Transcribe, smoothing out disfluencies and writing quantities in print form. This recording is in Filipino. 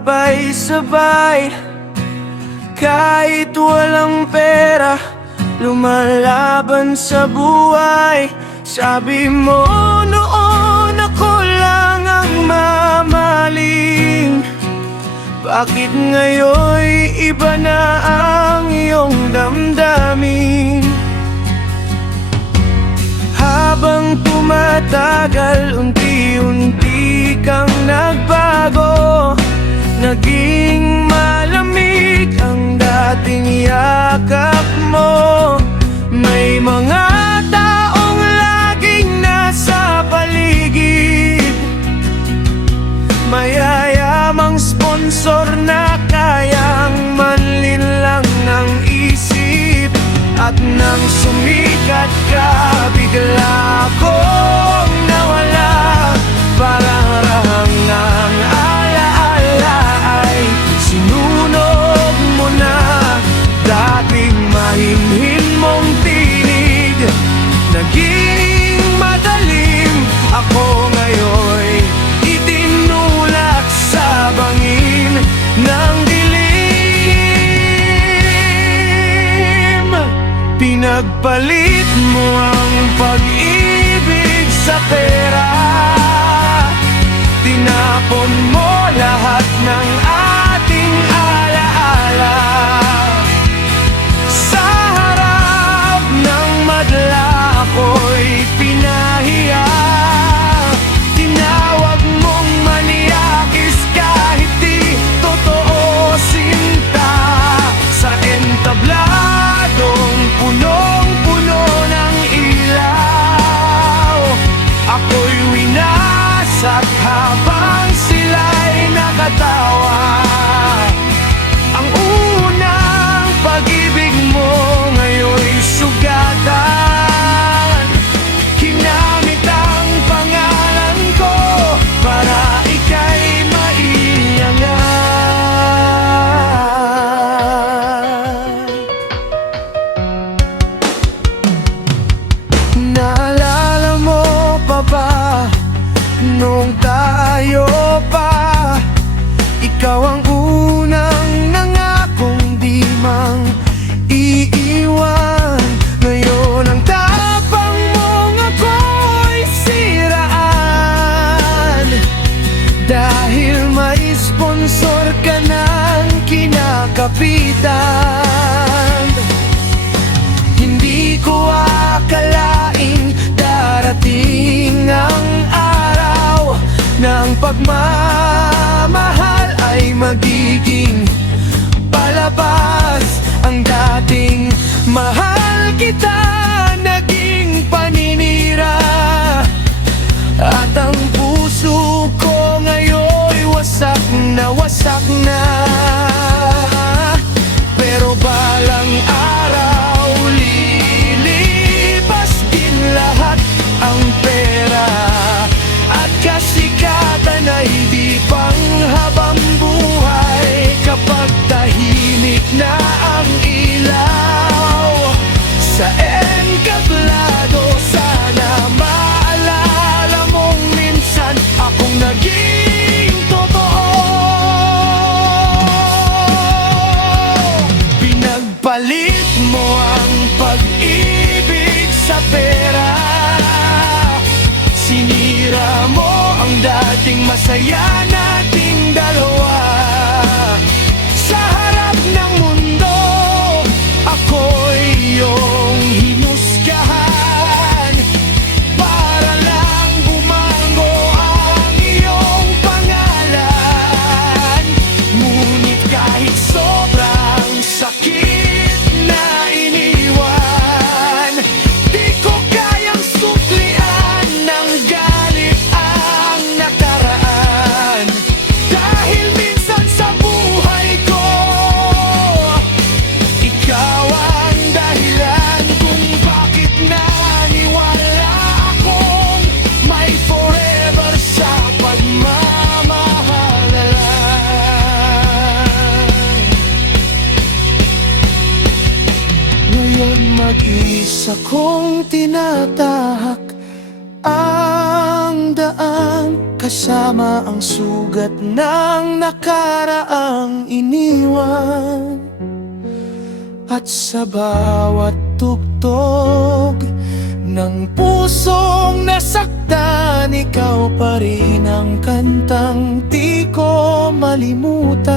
sabay-sabay. Kahit walang pera, lumalaban sa buhay. Sabi mo noon ako lang ang mamaling. Bakit ngayon iba na ang iyong damdamin? Habang tumatagal, unti-unti kang nagbago. Naging malamig ang dating yakap mo. May mga taong laging nasa paligid, mayayamang sponsor na kayang manlinlang ng isip. At nang sumikat ka, bigla akong nawala. Parang rahang ng alaala ay sinunog mo na. Dating mahinhin mong tinig, naging madalim. Ako ngayon itinulak sa bangin ng dilim. Pinagpalit mo ang pag-ibig sa pera. Tinapon mo lahat ng ating alaala. Sa harap ng madla ako'y pinahiya. Tinawag mong maniakis kahit di totoo sinta. Sa entabladong punong-puno ng ilaw, ako'y winasak habang sila'y nakatawa. Ang unang pag-ibig mo ngayon'y sugatan. Ginamit ang pangalan ko para ika'y maiangat. Naalala mo pa ba nung tayo pa? Ikaw ang unang nangakong di mang iiwan. Ngayon ang tapang mong ako'y siraan. Dahil may sponsor ka ng kinakapitan. Hindi ko akalaing darating ang araw ng pagmamahal ay magiging palabas. Ang dating mahal kita naging paninira. At ang puso ko ngayon'y wasak na wasak na. Pero balang araw lilipas din lahat. Ang pera at kasikatan ay di panghabang buhay. Kapag tahimik na ang ilaw sa engkablado, sana maalala mong minsan akong naging totoo. Pinagpalit mo ang pag-ibig sa pera. Sinira mo ang dating masaya nating dalawa. Sa harap ng mundo, ako'y iyong hinusgahan. Para lang bumango ang iyong pangalan. Ngunit kahit sobrang sakit na iniwan, di ko kayang suklian ng galit ang nakaraan. Dahil minsan sa buhay ko, ikaw ang dahilan kung bakit naniwala akong may forever sa pagmamahalan. Ngayon mag-isa kong tinatahak ang daan. kasama ang sugat ng nakaraang iniwan. At sa bawat tugtog ng pusong nasaktan, ikaw pa rin ang kantang di ko malimutan.